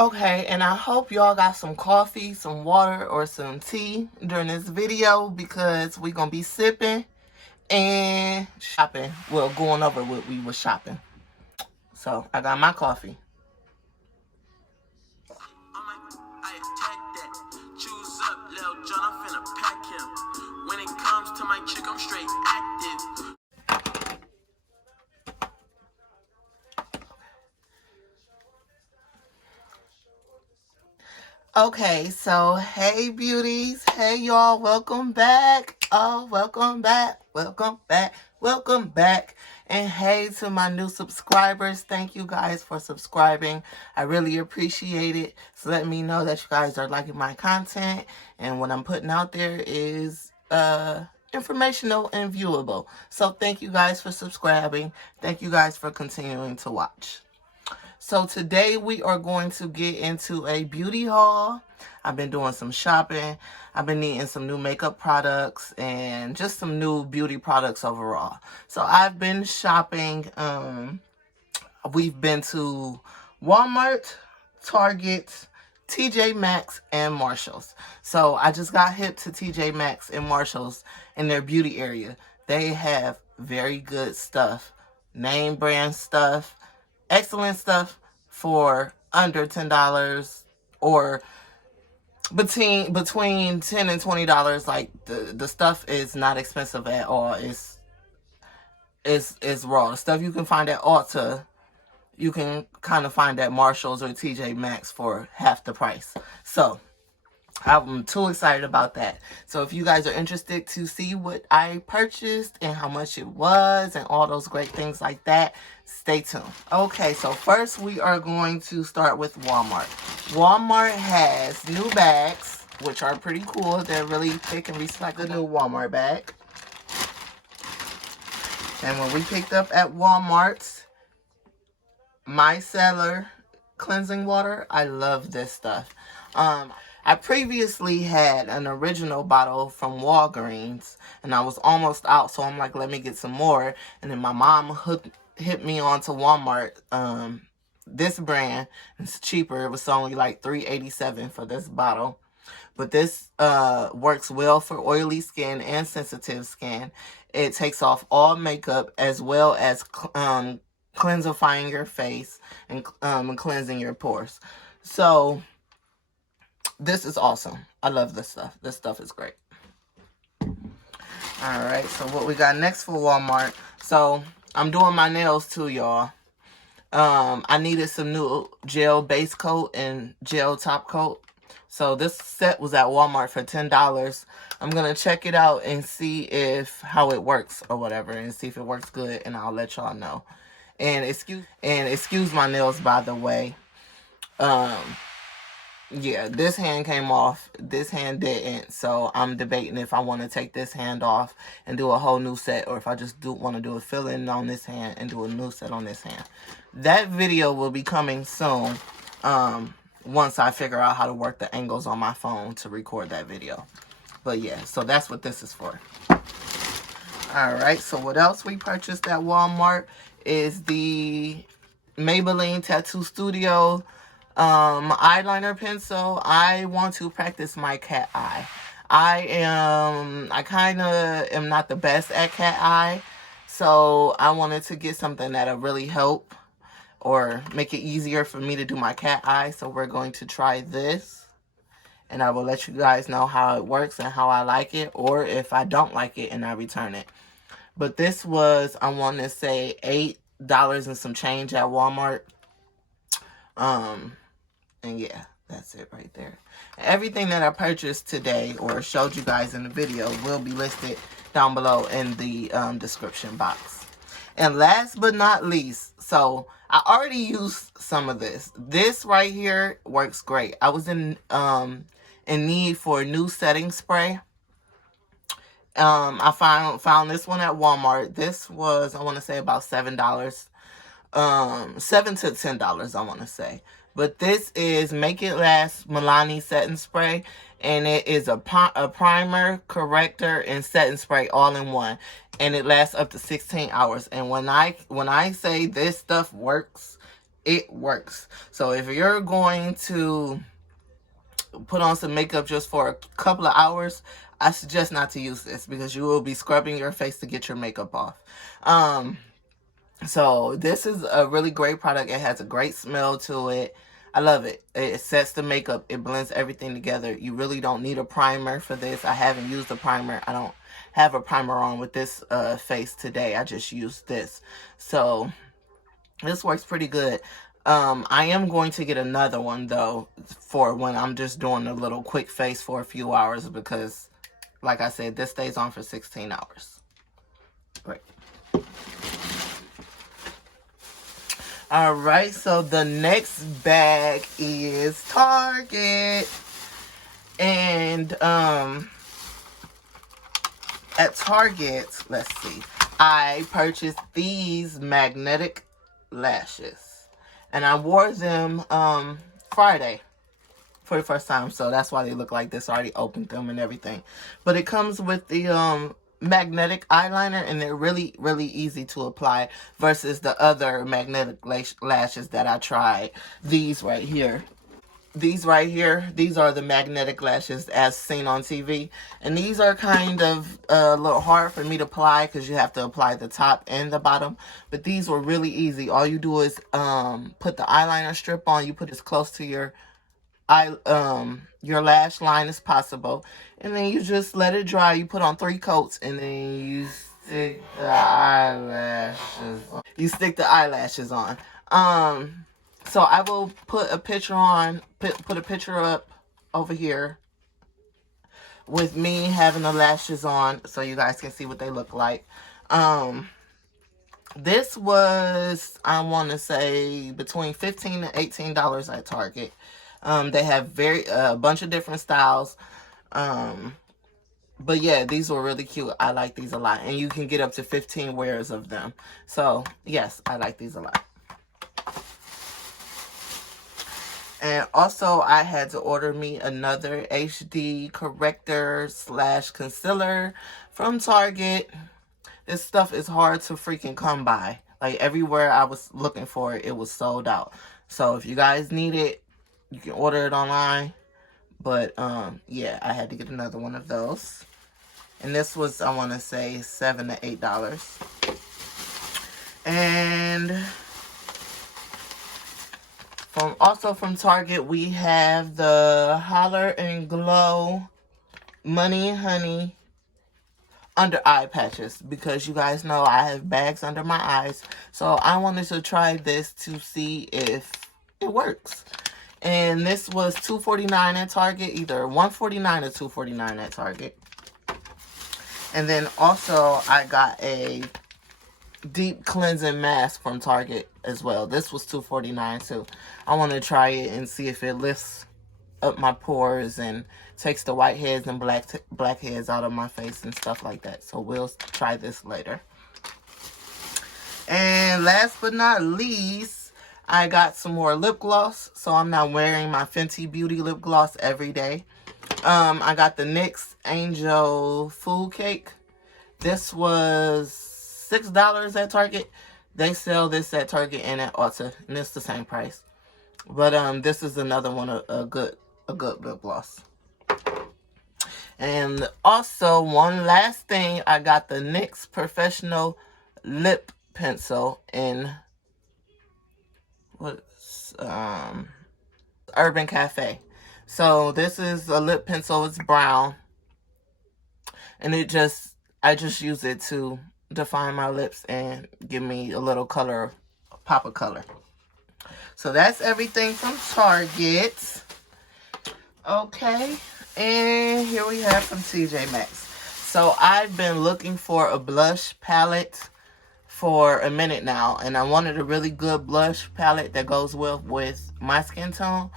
Okay, and I hope y'all got some coffee, some water, or some tea during this video because we're going to be sipping and shopping. Well, going over what we were shopping. So, I got my coffee. When it comes to my chick, I'm straight active. Okay, so hey beauties, hey y'all, welcome back. Oh, welcome back, welcome back, welcome back. And hey to my new subscribers, thank you guys for subscribing. I really appreciate it. So let me know that you guys are liking my content and what I'm putting out there is informational and viewable. So thank you guys for subscribing. Thank you guys for continuing to watch. So today we are going to get into a beauty haul. I've been doing some shopping. I've been needing some new makeup products and just some new beauty products overall. So I've been shopping. We've been to Walmart, Target, Tjmaxx, and Marshalls. So I just got hip to Tjmaxx and Marshalls in their beauty area. They have very good stuff, name brand stuff, excellent stuff for under $10 or between $10 and $20. Like the stuff is not expensive at all. It's raw. The stuff you can find at Ulta, you can kind of find at Marshalls or Tjmaxx for half the price. So I'm too excited about that. So if you guys are interested to see what I purchased and how much it was and all those great things like that, stay tuned. Okay, so first we are going to start with Walmart. Walmart has new bags, which are pretty cool. They're really thick and recyclable. The new Walmart bag. And when we picked up at Walmart, micellar cleansing water. I love this stuff. I previously had an original bottle from Walgreens and I was almost out, so I'm like, let me get some more. And then my mom hit me onto Walmart. This brand, it's cheaper. It was only like $3.87 for this bottle. But this works well for oily skin and sensitive skin. It takes off all makeup as well as cleansifying your face and cleansing your pores. So this is awesome. I love this stuff. This stuff is great. Alright, so what we got next for Walmart. So I'm doing my nails too, y'all. I needed some new gel base coat and gel top coat. So this set was at Walmart for $10. I'm going to check it out and see how it works or whatever. And see if it works good. And I'll let y'all know. And excuse my nails, by the way. Yeah, this hand came off. This hand didn't. So I'm debating if I want to take this hand off and do a whole new set. Or if I just want to do a fill-in on this hand and do a new set on this hand. That video will be coming soon. Once I figure out how to work the angles on my phone to record that video. But yeah, so that's what this is for. Alright, so what else we purchased at Walmart is the Maybelline Tattoo Studio eyeliner pencil. I want to practice my cat eye. I kind of am not the best at cat eye, so I wanted to get something that'll really help or make it easier for me to do my cat eye. So we're going to try this, and I will let you guys know how it works and how I like it, or if I don't like it and I return it. But this was, I want to say, $8 and some change at Walmart. And yeah, that's it right there. Everything that I purchased today or showed you guys in the video will be listed down below in the description box. And last but not least, so I already used some of this. This right here works great. I was in need for a new setting spray. I found this one at Walmart. This was, I want to say, about $7. $7 to $10, I want to say. But this is Make It Last Milani setting spray, and it is a primer, corrector, and setting spray all in one, and it lasts up to 16 hours. And when I say this stuff works, It works. So if you're going to put on some makeup just for a couple of hours, I suggest not to use this because you will be scrubbing your face to get your makeup off. So this is a really great product. It has a great smell to it. I love it. It sets the makeup. It blends everything together. You really don't need a primer for this. I haven't used a primer. I don't have a primer on with this face today. I just used this. So this works pretty good. I am going to get another one though for when I'm just doing a little quick face for a few hours because, like I said, this stays on for 16 hours. Great. All right, so the next bag is Target. And at Target, let's see, I purchased these magnetic lashes. And I wore them Friday for the first time, so that's why they look like this. I already opened them and everything. But it comes with the magnetic eyeliner, and they're really, really easy to apply versus the other magnetic lashes that I tried. These right here. These right here, these are the magnetic lashes as seen on TV. And these are kind of a little hard for me to apply because you have to apply the top and the bottom. But these were really easy. All you do is put the eyeliner strip on. You put it as close to your lash line as possible. And then you just let it dry. You put on 3 coats and then you stick the eyelashes on. You stick the eyelashes on. So I will put a picture on, put a picture up over here with me having the lashes on so you guys can see what they look like. This was, I want to say, between $15 and $18 at Target. They have a bunch of different styles. But yeah, these were really cute. I like these a lot. And you can get up to 15 wears of them. So yes, I like these a lot. And also, I had to order me another HD corrector / concealer from Target. This stuff is hard to freaking come by. Like, everywhere I was looking for it, it was sold out. So, if you guys need it, you can order it online. But, yeah, I had to get another one of those. And this was, I want to say, $7 to $8. And also from Target, we have the Holler and Glow Money Honey under eye patches, because you guys know I have bags under my eyes. So I wanted to try this to see if it works. And this was $2.49 at Target, either $1.49 or $2.49 at Target. And then also I got a deep cleansing mask from Target as well. This was $2.49 too. I want to try it and see if it lifts up my pores and takes the whiteheads and blackheads out of my face and stuff like that. So we'll try this later. And last but not least, I got some more lip gloss. So I'm now wearing my Fentybeauty lip gloss every day. I got the NYX Angel Food Cake. This was $6 at Target. They sell this at Target and at Ulta, and it's the same price. But this is another one, a good lip gloss. And also, one last thing, I got the NYX Professional Lip Pencil in Urban Cafe. So this is a lip pencil. It's brown, and I just use it to define my lips and give me a little color, pop of color. So that's everything from Target. Okay, and here we have from Tjmaxx. So I've been looking for a blush palette for a minute now, and I wanted a really good blush palette that goes well with my skin tone.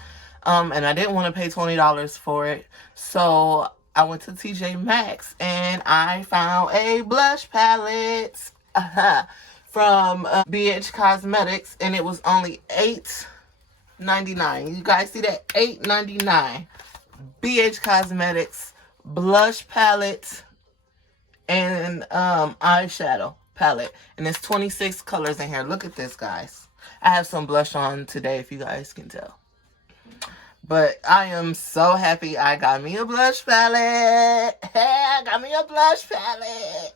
And I didn't want to pay $20 for it, so I went to Tjmaxx and I found a blush palette from BH Cosmetics, and it was only $8.99. You guys see that? $8.99. BH Cosmetics blush palette and eyeshadow palette, and there's 26 colors in here. Look at this, guys. I have some blush on today, if you guys can tell. But I am so happy I got me a blush palette. Hey, I got me a blush palette.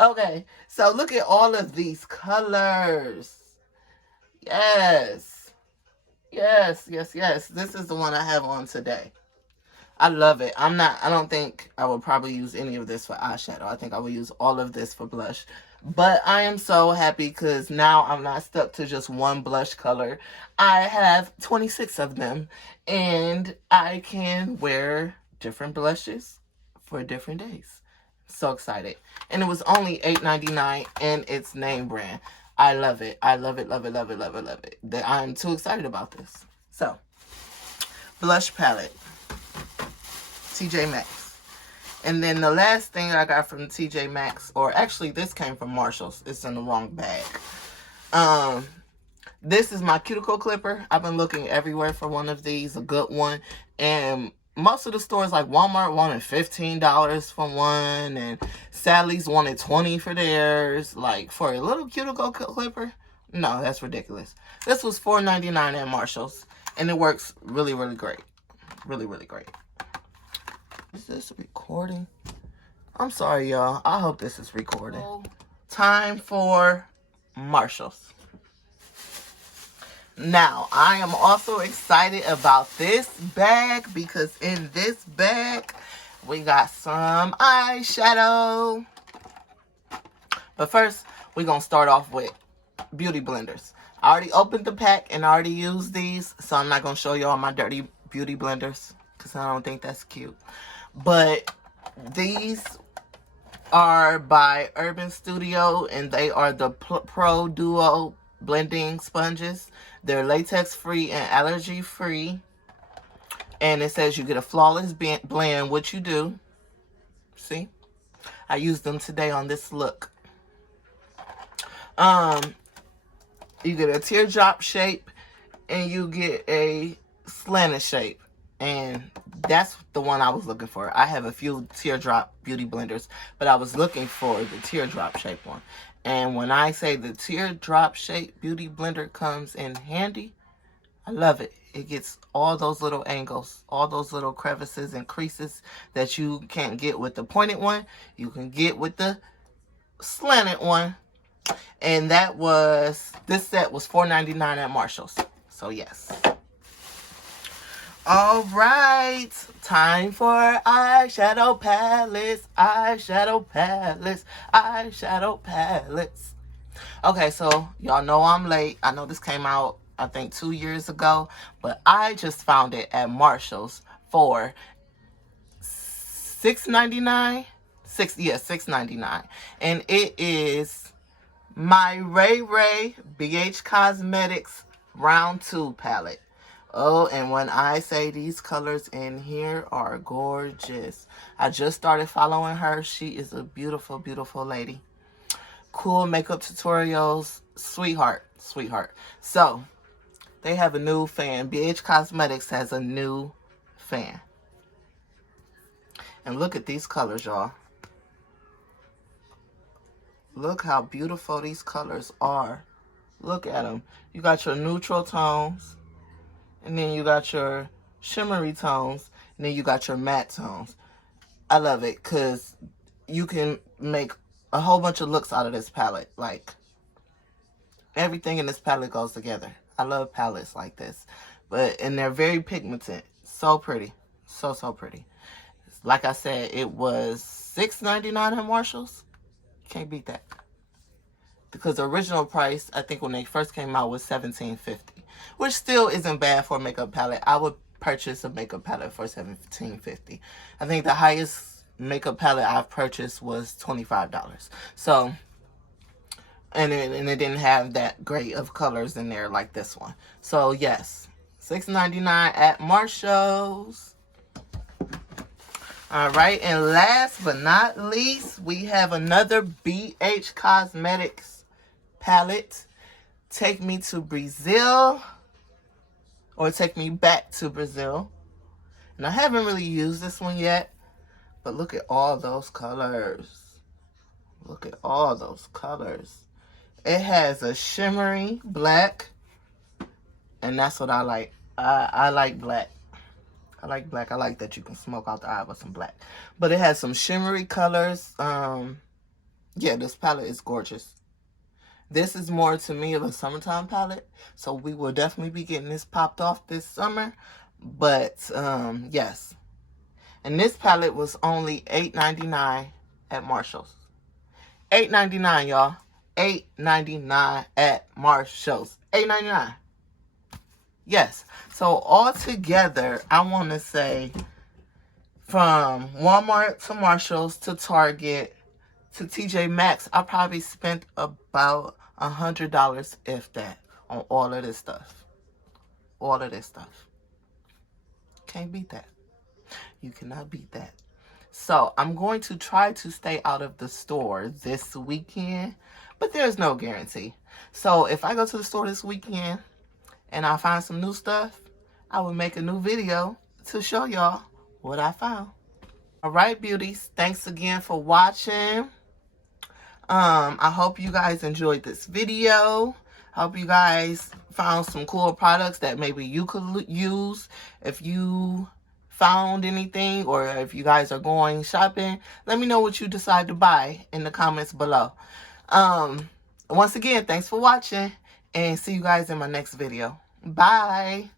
Okay, so look at all of these colors. Yes. Yes, yes, yes. This is the one I have on today. I love it. I don't think I will probably use any of this for eyeshadow. I think I will use all of this for blush. But I am so happy because now I'm not stuck to just one blush color. I have 26 of them and I can wear different blushes for different days. So excited. And it was only $8.99 and it's name brand. I love it. I love it, love it, love it, love it, love it. I'm too excited about this. So, blush palette. Tjmaxx. And then the last thing I got from Tjmaxx, or actually this came from Marshall's. It's in the wrong bag. This is my cuticle clipper. I've been looking everywhere for one of these, a good one. And most of the stores like Walmart wanted $15 for one, and Sally's wanted $20 for theirs. Like for a little cuticle clipper, no, that's ridiculous. This was $4.99 at Marshall's, and it works really, really great. Really, really great. Is this recording? I'm sorry, y'all. I hope this is recording. Time for Marshall's. Now, I am also excited about this bag because in this bag, we got some eyeshadow. But first, we're going to start off with beauty blenders. I already opened the pack and already used these, so I'm not going to show y'all my dirty beauty blenders because I don't think that's cute. But these are by Urban Studio, and they are the Pro Duo blending sponges. They're latex free and allergy free, and it says you get a flawless blend, which you do. See, I used them today on this look. You get a teardrop shape and you get a slanted shape, and that's the one I was looking for. I have a few teardrop beauty blenders, but I was looking for the teardrop shape one. And when I say the teardrop shape beauty blender comes in handy, I love it. It gets all those little angles, all those little crevices and creases that you can't get with the pointed one. You can get with the slanted one. And this set was $4.99 at Marshall's. So yes. All right, time for eyeshadow palettes, eyeshadow palettes, eyeshadow palettes. Okay, so y'all know I'm late. I know this came out, I think, 2 years ago, but I just found it at Marshall's for $6.99. $6.99, and it is My Ray BH Cosmetics Round 2 palette. Oh, and when I say these colors in here are gorgeous. I just started following her. She is a beautiful, beautiful lady. Cool makeup tutorials. Sweetheart. Sweetheart. So, they have a new fan. BH Cosmetics has a new fan. And look at these colors, y'all. Look how beautiful these colors are. Look at them. You got your neutral tones. And then you got your shimmery tones. And then you got your matte tones. I love it because you can make a whole bunch of looks out of this palette. Like, everything in this palette goes together. I love palettes like this. And they're very pigmented. So pretty. So, so pretty. Like I said, it was $6.99 at Marshall's. Can't beat that. Because the original price, I think when they first came out, was $17.50. Which still isn't bad for a makeup palette. I would purchase a makeup palette for $17.50. I think the highest makeup palette I've purchased was $25. So, and it didn't have that great of colors in there like this one. So, yes. $6.99 at Marshall's. Alright, and last but not least, we have another BH Cosmetics palette. Take Me to Brazil, or Take Me Back to Brazil. And I haven't really used this one yet, but look at all those colors. Look at all those colors. It has a shimmery black, and that's what I like. I like black. I like black. I like that you can smoke out the eye with some black. But it has some shimmery colors. Yeah, this palette is gorgeous. This is more to me of a summertime palette. So we will definitely be getting this popped off this summer. But yes. And this palette was only $8.99 at Marshall's. $8.99, y'all. $8.99 at Marshall's. $8.99. Yes. So altogether, I want to say from Walmart to Marshall's to Target to Tjmaxx, I probably spent about $100, if that, on all of this stuff. All of this stuff. Can't beat that. You cannot beat that. So I'm going to try to stay out of the store this weekend, but there's no guarantee. So if I go to the store this weekend and I find some new stuff, I will make a new video to show y'all what I found. All right, beauties. Thanks again for watching. I hope you guys enjoyed this video. I hope you guys found some cool products that maybe you could use if you found anything, or if you guys are going shopping. Let me know what you decide to buy in the comments below. Once again, thanks for watching, and see you guys in my next video. Bye.